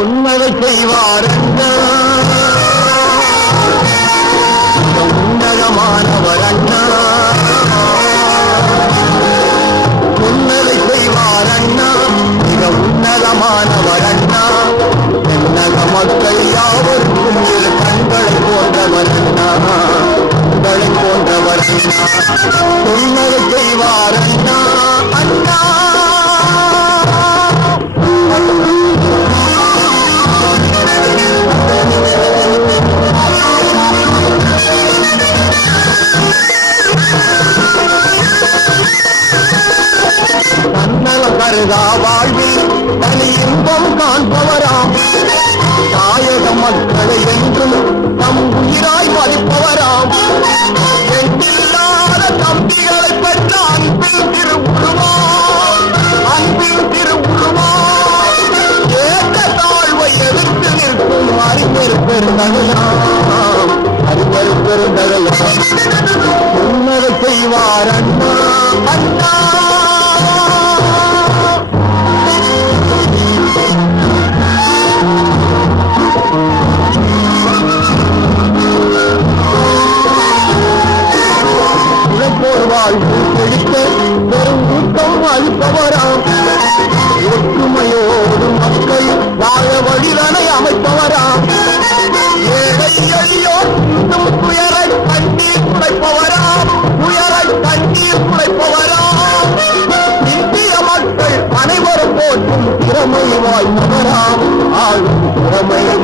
சொன்னதை செய்வார்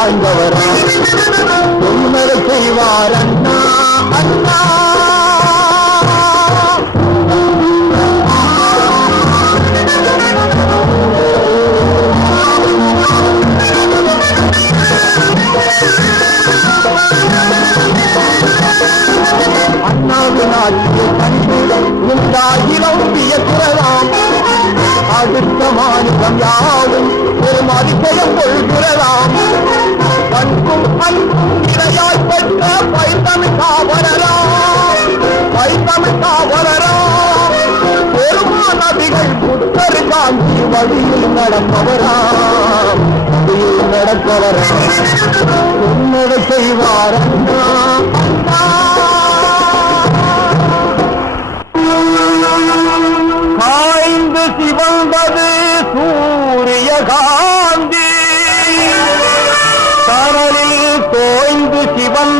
திறமை உண்மை செய்வார் அண்ணா அண்ணா. அண்ணாவின் ஆட்சியை அடுத்த மாநிலம் யாரும் ஒரு மதிப்பயம் கொள்கிறதாம். பண்பும் அன்பும் நிலையாய் பெற்ற பைத்தமிழ் காவலராம். பைத்தமிழ் காவலராம். பெருமா நபிகள் புத்தர் காந்தி வழியில் நடப்பவராம். வழியில் நடப்பவராம். உன்னதை செய்வார்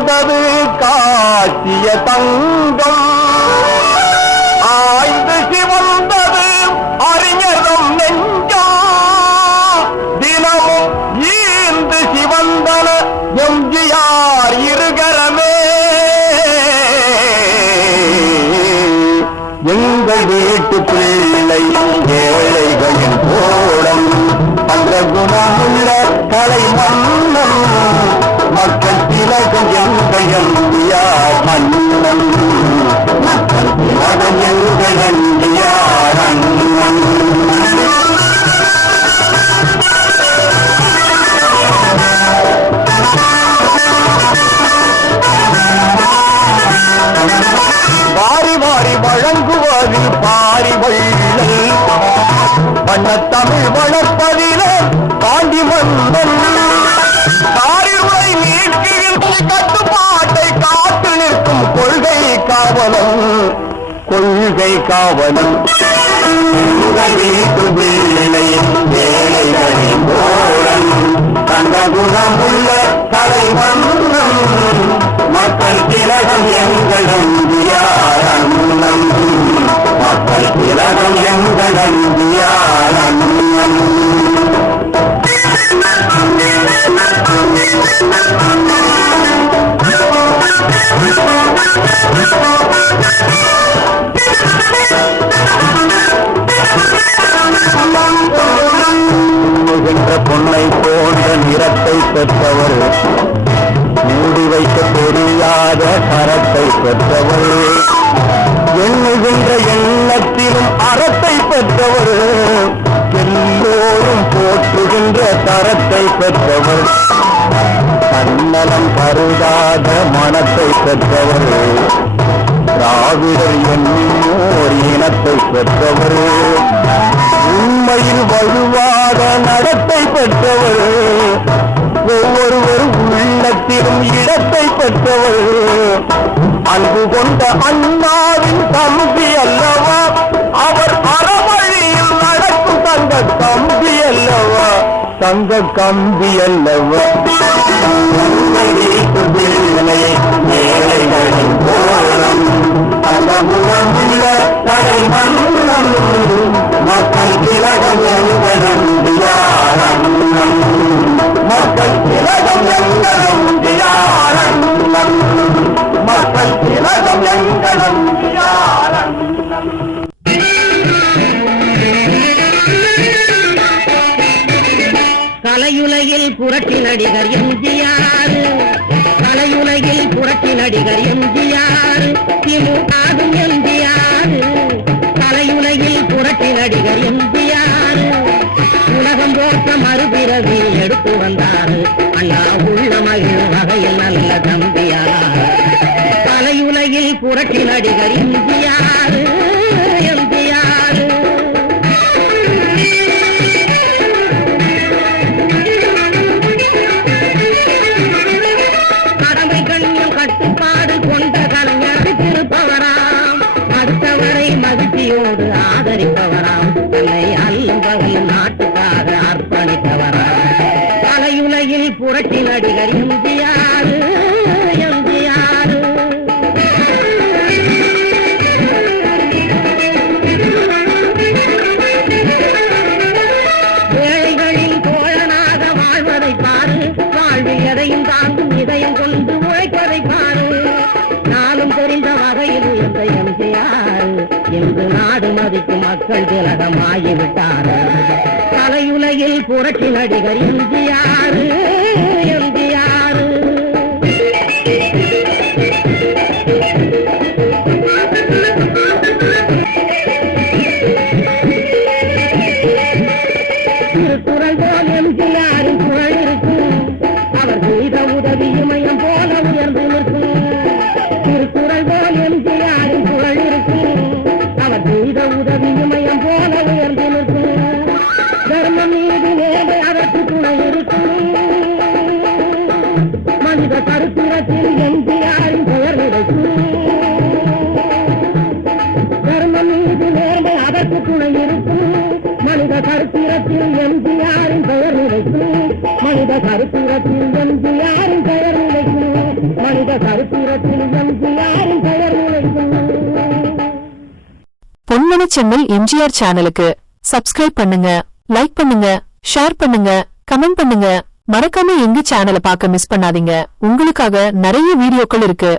சிவந்தது காட்டிய தங்கம். ஆய்ந்து சிவந்தது அறிஞரும் நெஞ்சா. தினமும் ஈந்து சிவந்தன எம்ஜிஆர் இருகரமே. எங்கள் வீட்டு பிள்ளை ஏழைகளின் கோடம். அந்த குணமுள்ள கலைமன் இந்தியா மன்னன் மதம் எங்கள் இந்தியா ரங்கன் வாரி வாரி வழங்குவாரி பாரி வள்ளல். வண்ண தமிழ் வளர்ப்பதிலே பாண்டி மன்னன். காவலம் கொள்கை காவலம் கண்ட குணமுள்ள தலைவண்ணம் மக்கள் திலகம் எங்கள் அன்பியாரண்ணம் மக்கள் திலகம் எங்கள் தெரியாத பரத்தை பெற்றவள் எண்ணுகின்ற எண்ணத்திலும் அறத்தை பெற்றவள் எல்லோரும் போற்றுகின்ற தரத்தை பெற்றவள் தன்னலம் கருதாத மனத்தை பெற்றவள் திராவிடர் என்னோர் இனத்தை பெற்றவர். உண்மையில் வலுவாத நடத்தை பெற்றவர். ஒவ்வொருவரும் உள்ளத்திலும் இடத்தை பெற்றவள். அன்பு கொண்ட அண்ணாவின் தம்பி அல்லவா? அவர் அறவழியில் நடக்கும் தங்க தம்பி அல்லவா? தங்க கம்பி அல்லவா? புரட்சி நடிகர் எம்ஜிஆர். கலையுலகில் புரட்சி நடிகர் எம்ஜிஆர். திமுகவும் எம்ஜிஆர். கலையுலகில் புரட்சி நடிகர் எம்ஜிஆர். உலகம் போற்ற மறுபிறவி எடுத்து வந்தார். அண்ணா உள்ள மகிழ் வகையில் நல்ல தம்பியார். கலையுலகில் புரட்சி நடிகர் எம்ஜிஆர். மக்கள் திலகமாகிவிட்டார் கலையுலகில் புரட்சி நடிகர் எம்ஜிஆர் எம்ஜிஆர். திருக்குறள் போல் எம்ஜிஆரின் குரல் இருக்கும். அவர் செய்த உதவியும் பொன்மணி செம்மல் எம்ஜிஆர் சேனலுக்கு சப்ஸ்கிரைப் பண்ணுங்க லைக் பண்ணுங்க ஷேர் பண்ணுங்க கமெண்ட் பண்ணுங்க. மறக்காம எங்க சேனலை பார்க்க மிஸ் பண்ணாதீங்க. உங்களுக்காக நிறைய வீடியோக்கள் இருக்கு.